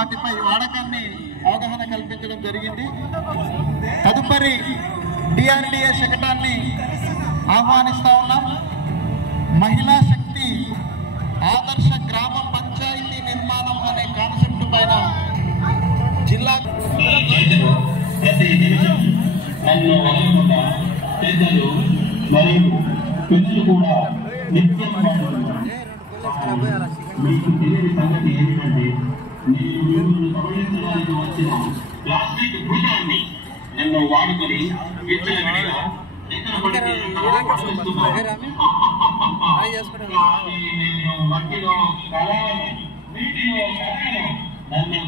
వాటిపై వాడకాన్ని అవగాహన కల్పించడం జరిగింది. తదుపరి డిఆర్డిఏ శకటాన్ని ఆహ్వానిస్తా ఉన్నాం. మహిళా శక్తి ఆదర్శ గ్రామ పంచాయతీ నిర్మాణం అనే కాన్సెప్ట్ పైన జిల్లా పెద్దలు మరియు పిల్లలు కూడా నిత్యం మీకు తెలియని సంగతి ఏమిటంటే నేను మిమ్మల్ని గమనించడానికి వచ్చిన ప్లాస్టిక్ భూతాన్ని నన్ను వాడుకొని విచ్చలవిడిగా నేను మట్టిలో కళను నీటిలో నన్ను